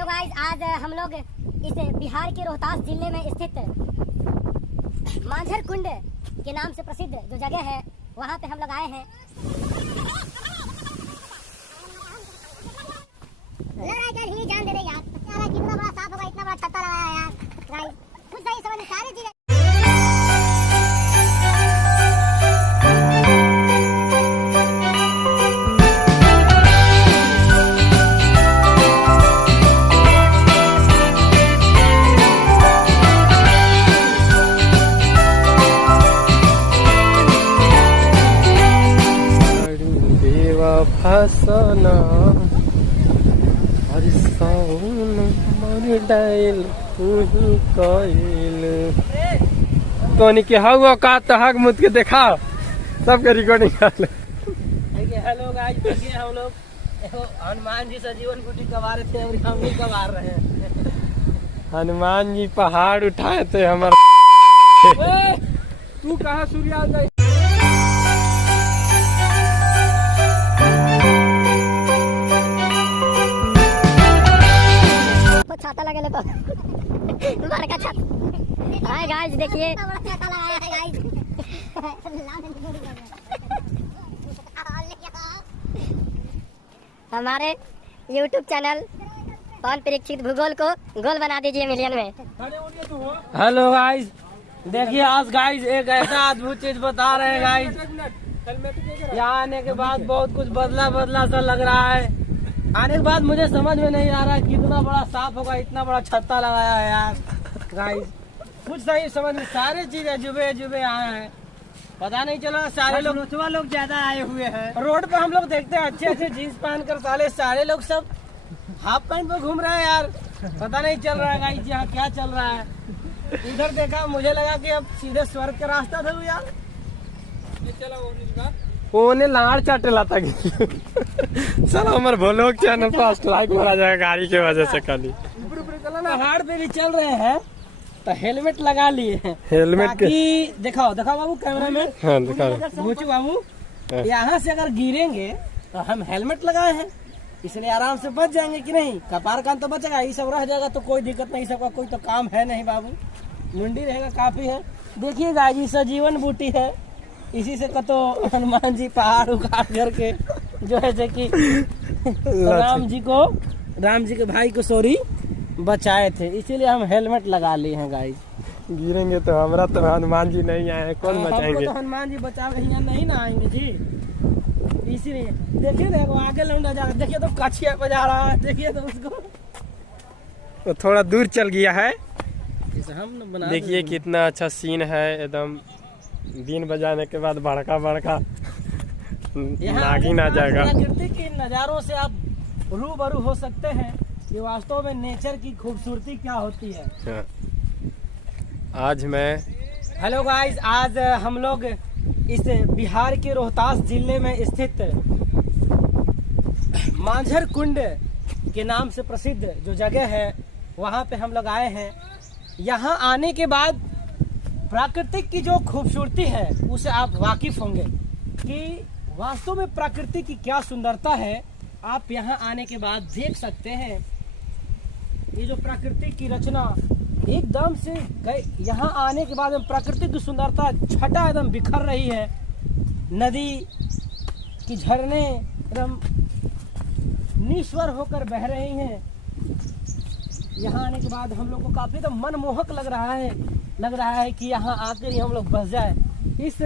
Hello guys, आज हम लोग इस बिहार के रोहतास जिले में स्थित मांझर कुंड के नाम से प्रसिद्ध जो जगह है वहाँ पे हम लोग आए हैं। जान दे रहे यार, कितना बड़ा साफ होगा, इतना बड़ा छत्ता लगाया यार गाइस, कुछ सही समझ सारी चीजें। फसना हर साउन मन डाइल तोनी के हवा का तहक मुद के देखा सबके रिकॉर्डिंग कर ले। हेलो गाइस, देखिए हम लोग हनुमान जी से जीवन बूटी कमा रहे थे और हम भी कमा रहे हैं। हनुमान जी पहाड़ उठाए थे हमारे। तू कहाँ सूर्योदय छाता लगे तो बड़का छाता। हाय गाइस, देखिए छाता लगाया है गाइस। हमारे YouTube चैनल पवन परीक्षित भूगोल को गोल बना दीजिए मिलियन में। हेलो गाइस, देखिए आज गाइस एक ऐसा अद्भुत चीज बता रहे हैं गाइस। यहाँ आने के बाद बहुत कुछ बदला सा लग रहा है। आने के बाद मुझे समझ में नहीं आ रहा कितना बड़ा साफ होगा, इतना बड़ा छत्ता लगाया है यार गाइस। कुछ सही समझ में, सारे चीज अजूबे आए हैं, पता नहीं चला। सारे लोग ज्यादा आए हुए हैं। रोड पे हम लोग देखते हैं अच्छे जीन्स पहन कर सारे लोग सब हाफ पैंट पे घूम रहे हैं यार। पता नहीं चल रहा है गाइस यहाँ क्या चल रहा है। इधर देखा, मुझे लगा कि अब सीधे स्वर्ग का रास्ता था यार। ओने लाड़ चाटे लाता चल हमारे भोलोग चैनल पर लाइक मारा जाएगा गाड़ी के वजह से। खाली पहाड़ पे भी चल रहे हैं तो हेलमेट लगा लिए हैं। हेलमेट के दिखाओ बाबू कैमरा में। हाँ दिखाओ बाबू, यहाँ से अगर गिरेंगे तो हम हेलमेट लगाए हैं, इसलिए आराम से बच जाएंगे कि नहीं। कपार कान तो बचेगा, ये सब रह जाएगा तो कोई दिक्कत नहीं। सबका कोई तो काम है नहीं बाबू, मुंडी रहेगा काफी है। देखिए गाजी सजीवन बूटी है, इसी से कतो हनुमान जी पहाड़ उखाड़ करके जो है कि राम जी के भाई को बचाए थे, इसीलिए हम हेलमेट लगा लिए हैं गाइस। गिरेंगे तो हमारा तो हनुमान जी नहीं आए, कौन बचाएंगे? तो हनुमान जी बचावे यहाँ नहीं ना आएंगे जी, इसीलिए। देखिए देखो आगे लौंडा जा, देखिए तो कछिया पे जा रहा है, देखिए तो उसको तो थोड़ा दूर चल गया है। हम बना देखिए कितना अच्छा सीन है एकदम। दिन बजाने के बाद बड़का नागिन आ जाएगा। प्रकृति के नज़ारों से आप रूबरू हो सकते हैं कि वास्तव में नेचर की खूबसूरती क्या होती है। हाँ। आज मैं हेलो गाइस, आज हम लोग इस बिहार के रोहतास जिले में स्थित मांझर कुंड के नाम से प्रसिद्ध जो जगह है वहाँ पे हम लोग आए हैं। यहाँ आने के बाद प्राकृतिक की जो खूबसूरती है उसे आप वाकिफ होंगे कि वास्तव में प्रकृति की क्या सुंदरता है। आप यहाँ आने के बाद देख सकते हैं ये जो प्रकृति की रचना एकदम से यहाँ आने के बाद प्रकृति की सुंदरता छटा एकदम बिखर रही है। नदी की झरने एकदम निस्वर होकर बह रही हैं। यहाँ आने के बाद हम लोग को काफी एकदम मनमोहक लग रहा है कि यहाँ आकर ही हम लोग बस जाए। इस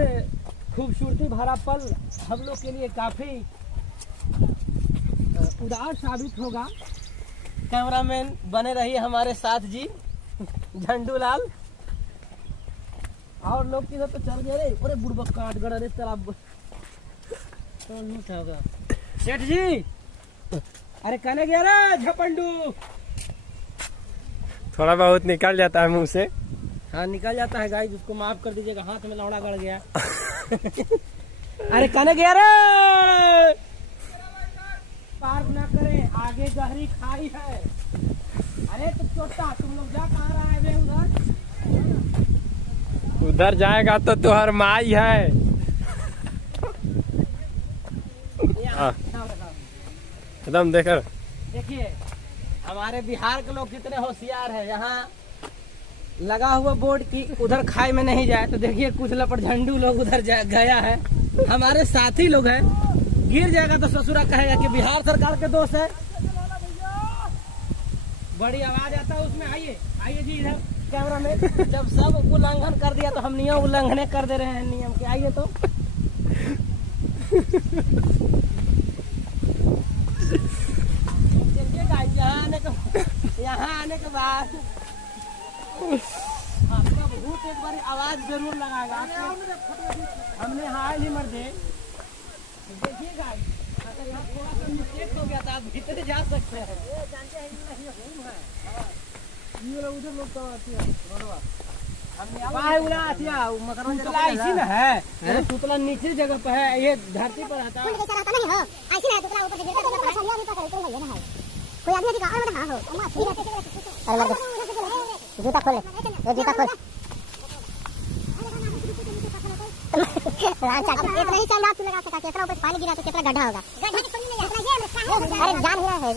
खूबसूरती भरा पल हम लोग के लिए काफी उदार साबित होगा। कैमरामैन बने रहिए हमारे साथ जी, झंडू लाल। और लोग किधर तो चल गए रे, अरे बुढ़बा काट गड़ा रे तेरा तो नहीं होगा। सेठ जी अरे कहने गया रे झपंडू। थोड़ा बहुत निकल जाता है मुंह से। हाँ निकल जाता है गाइस, उसको माफ कर दीजिएगा, हाथ में लौड़ा गड़ गया। अरे कहने गया रे, पार न करें आगे गहरी खाई है। अरे तो छोटा तुम लोग जा कहाँ रहा है उधर जाएगा तो तुहर माई है। एकदम देख देखिए हमारे बिहार के लोग कितने होशियार है। यहाँ लगा हुआ बोर्ड की उधर खाई में नहीं जाए, तो देखिए कुछ लपट झंडू लोग उधर गया है। हमारे साथी लोग हैं, गिर जाएगा तो ससुरा कहेगा कि बिहार सरकार के दोस्त है। बड़ी आवाज आता है उसमें। आइए आइए जी इधर कैमरा में। जब सब उल्लंघन कर दिया तो हम नियम उल्लंघन कर दे रहे हैं नियम के। आइए तो यहाँ आने के बाद आपका बहुत एक बार आवाज जरूर लगाएगा। हमने हाल ही मर दे देखिएगा, अगर यहाँ थोड़ा सा मिस्टेक हो गया तो आप भीतर जा सकते हैं। उधर लोग तो तुतला इसी में है, तुतला नीचे जगह पे है, ये धरती पर आता है। कोई आदमी का और हाँ हो अरे मर जूता खोल ले, जूता खोल। इतना ही चल तू लगा सका, कितना ऊपर पानी गिरा तो कितना गड्ढा होगा। अरे जान ही रहा है